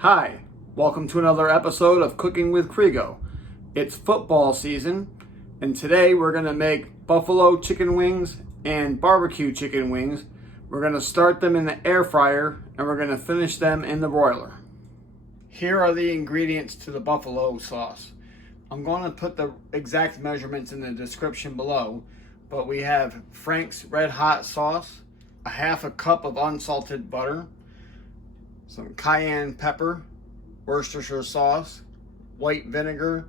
Hi, welcome to another episode of Cooking with Krigo. It's football season, and today we're going to make buffalo chicken wings and barbecue chicken wings. We're going to start them in the air fryer, and we're going to finish them in the broiler. Here are the ingredients to the buffalo sauce. I'm going to put the exact measurements in the description below, but we have Frank's Red Hot sauce, a half a cup of unsalted butter, some cayenne pepper, Worcestershire sauce, white vinegar,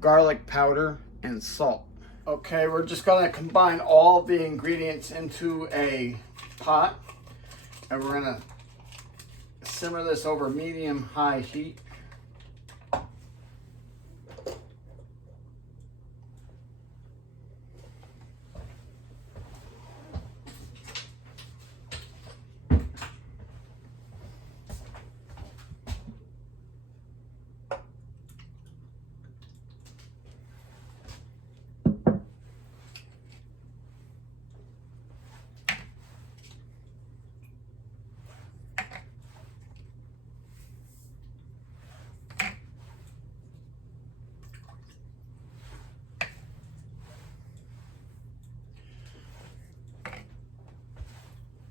garlic powder, and salt. Okay, we're just going to combine all the ingredients into a pot, and we're going to simmer this over medium-high heat.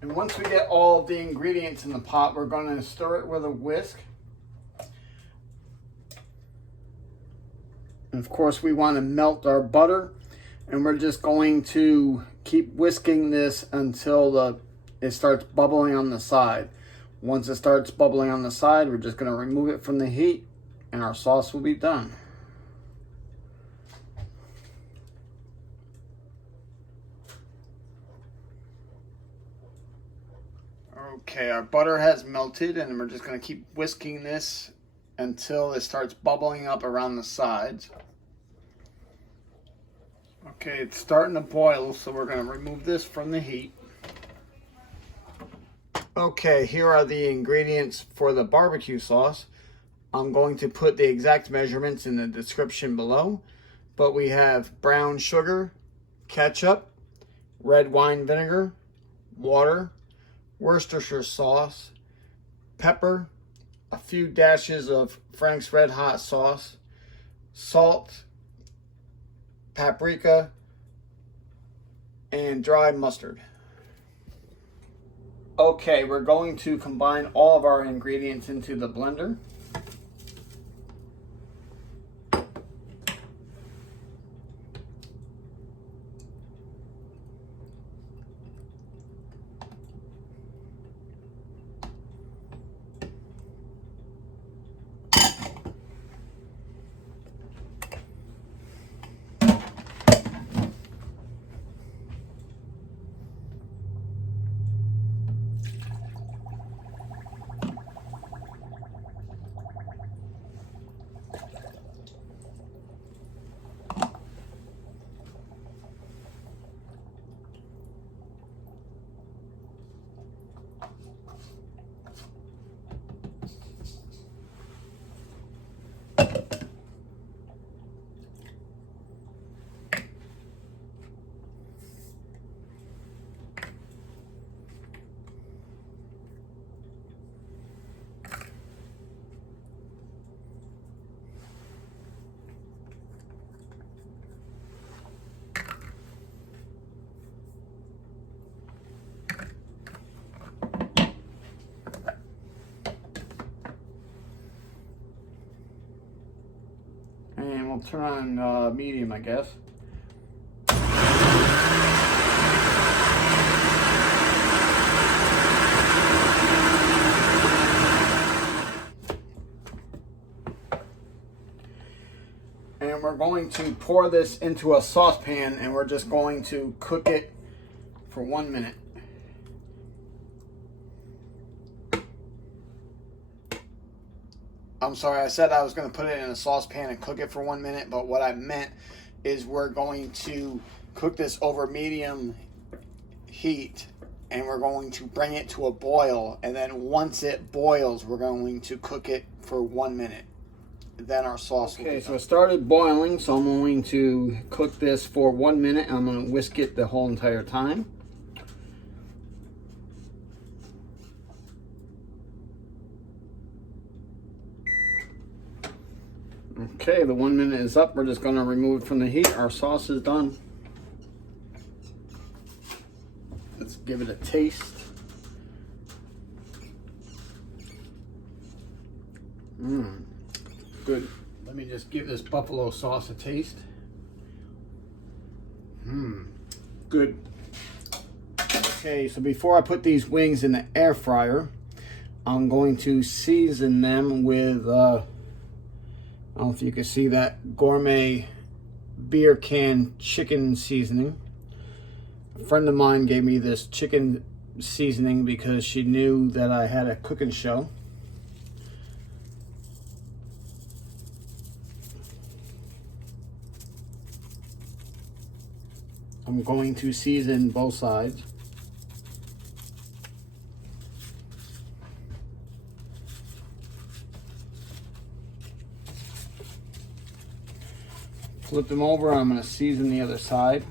And once we get all of the ingredients in the pot, we're going to stir it with a whisk. And of course, we want to melt our butter, and we're just going to keep whisking this until it starts bubbling on the side. Once it starts bubbling on the side, we're just going to remove it from the heat, and our sauce will be done. Okay, our butter has melted, and we're just going to keep whisking this until it starts bubbling up around the sides. Okay, it's starting to boil, so we're going to remove this from the heat. Okay, here are the ingredients for the barbecue sauce. I'm going to put the exact measurements in the description below, but we have brown sugar, ketchup, red wine vinegar, water, Worcestershire sauce, pepper, a few dashes of Frank's Red Hot sauce, salt, paprika, and dry mustard. Okay, we're going to combine all of our ingredients into the blender. And we'll turn on medium, I guess. And we're going to pour this into a saucepan, and we're just going to cook it for 1 minute. I'm sorry, I said I was going to put it in a saucepan and cook it for 1 minute, but what I meant is we're going to cook this over medium heat, and we're going to bring it to a boil, and then once it boils, we're going to cook it for 1 minute. Then our sauce will be done. Okay, so it started boiling, so I'm going to cook this for 1 minute. I'm going to whisk it the whole entire time. Okay, the 1 minute is up. We're just going to remove it from the heat. Our sauce is done. Let's give it a taste. Good. Let me just give this buffalo sauce a taste. Good. Okay, so before I put these wings in the air fryer, I'm going to season them with, I don't know if you can see that, gourmet beer can chicken seasoning. A friend of mine gave me this chicken seasoning because she knew that I had a cooking show. I'm going to season both sides. Flip them over, I'm going to season the other side.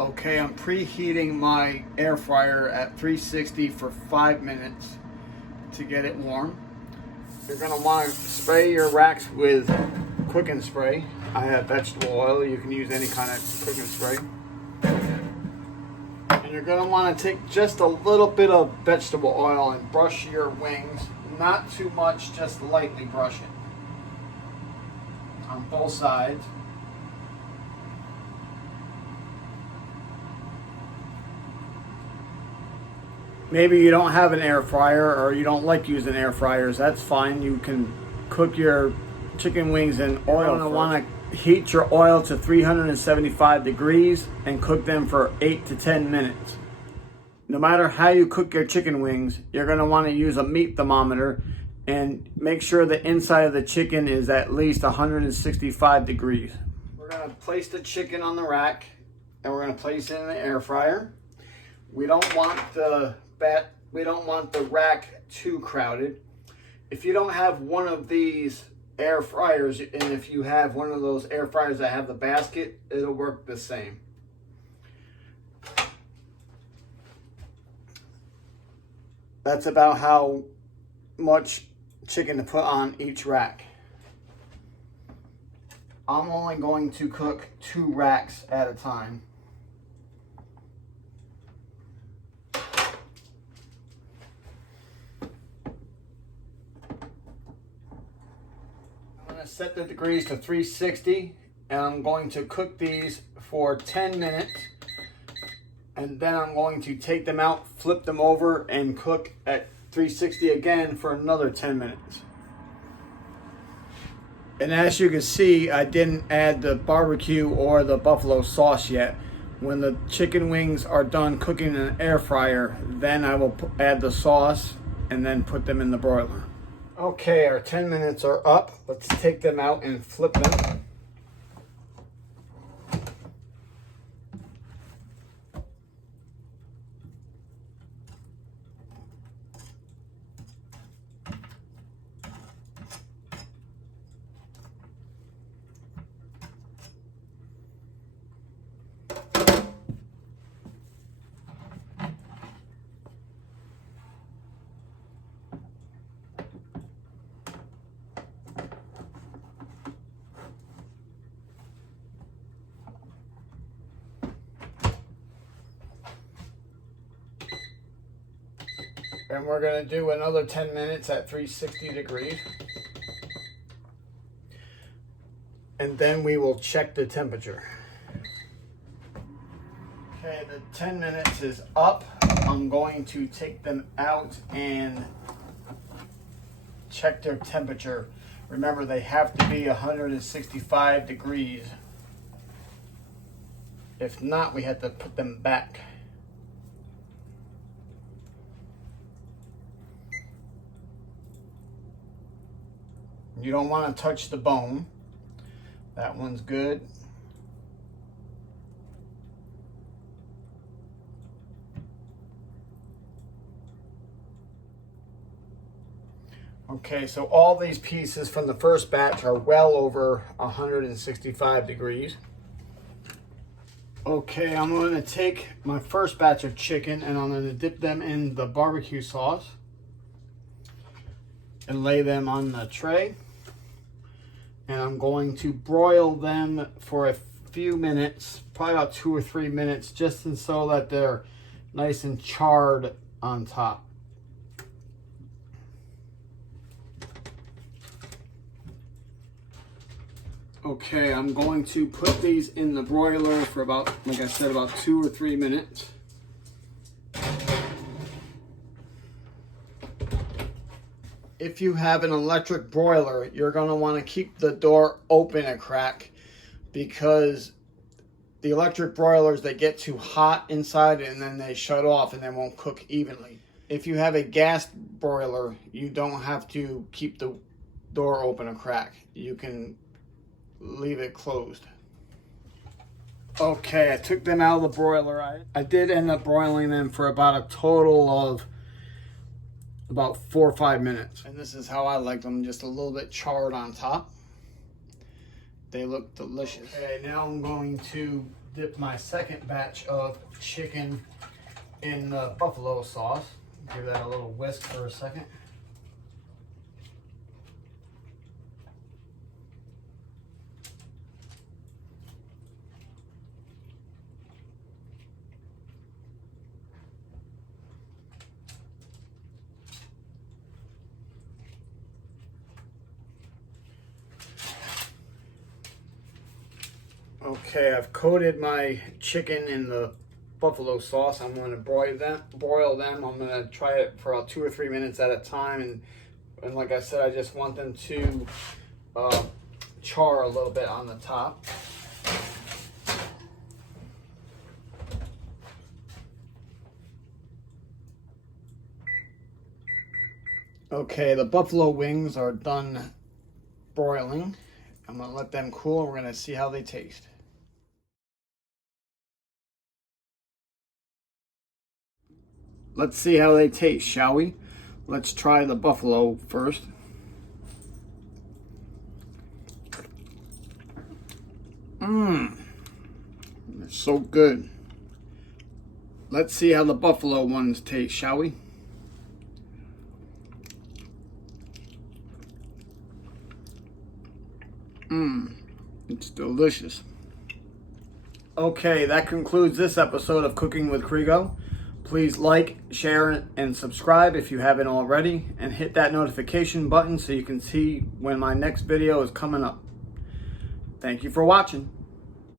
Okay, I'm preheating my air fryer at 360 for 5 minutes to get it warm. You're going to want to spray your racks with cooking spray. I have vegetable oil. You can use any kind of cooking spray. And you're going to want to take just a little bit of vegetable oil and brush your wings. Not too much, just lightly brush it on both sides. Maybe you don't have an air fryer or you don't like using air fryers. That's fine. You can cook your chicken wings in oil. You're going to want to heat your oil to 375 degrees and cook them for 8 to 10 minutes. No matter how you cook your chicken wings, you're going to want to use a meat thermometer and make sure the inside of the chicken is at least 165 degrees. We're going to place the chicken on the rack and we're going to place it in the air fryer. We don't want the rack too crowded. If you don't have one of these air fryers, and if you have one of those air fryers that have the basket, it'll work the same. That's about how much chicken to put on each rack. I'm only going to cook 2 racks at a time. Set the degrees to 360 and I'm going to cook these for 10 minutes and then I'm going to take them out, flip them over and cook at 360 again for another 10 minutes. And as you can see, I didn't add the barbecue or the buffalo sauce yet. When the chicken wings are done cooking in an air fryer, then I will add the sauce and then put them in the broiler. Okay, our 10 minutes are up. Let's take them out and flip them. And we're going to do another 10 minutes at 360 degrees. And then we will check the temperature. Okay, the 10 minutes is up. I'm going to take them out and check their temperature. Remember, they have to be 165 degrees. If not, we have to put them back. You don't want to touch the bone. That one's good. Okay, so all these pieces from the first batch are well over 165 degrees. Okay, I'm going to take my first batch of chicken and I'm going to dip them in the barbecue sauce and lay them on the tray. And I'm going to broil them for a few minutes, probably about 2 or 3 minutes, just so that they're nice and charred on top. Okay, I'm going to put these in the broiler for about, like I said, about 2 or 3 minutes. If you have an electric broiler, you're going to want to keep the door open a crack, because the electric broilers, they get too hot inside and then they shut off and they won't cook evenly. If you have a gas broiler, you don't have to keep the door open a crack. You can leave it closed. Okay, I took them out of the broiler. I did end up broiling them for about a total of about 4 or 5 minutes. And this is how I like them, just a little bit charred on top. They look delicious. Okay, now I'm going to dip my second batch of chicken in the buffalo sauce. Give that a little whisk for a second. Okay, I've coated my chicken in the buffalo sauce. I'm going to broil them. I'm going to try it for about 2 or 3 minutes at a time. And like I said, I just want them to char a little bit on the top. Okay, the buffalo wings are done broiling. I'm going to let them cool and we're going to see how they taste. Let's see how they taste, shall we? Let's try the buffalo first. It's so good. Let's see how the buffalo ones taste, shall we? It's delicious. Okay, that concludes this episode of Cooking with Krigo. Please like, share, and subscribe if you haven't already, and hit that notification button so you can see when my next video is coming up. Thank you for watching.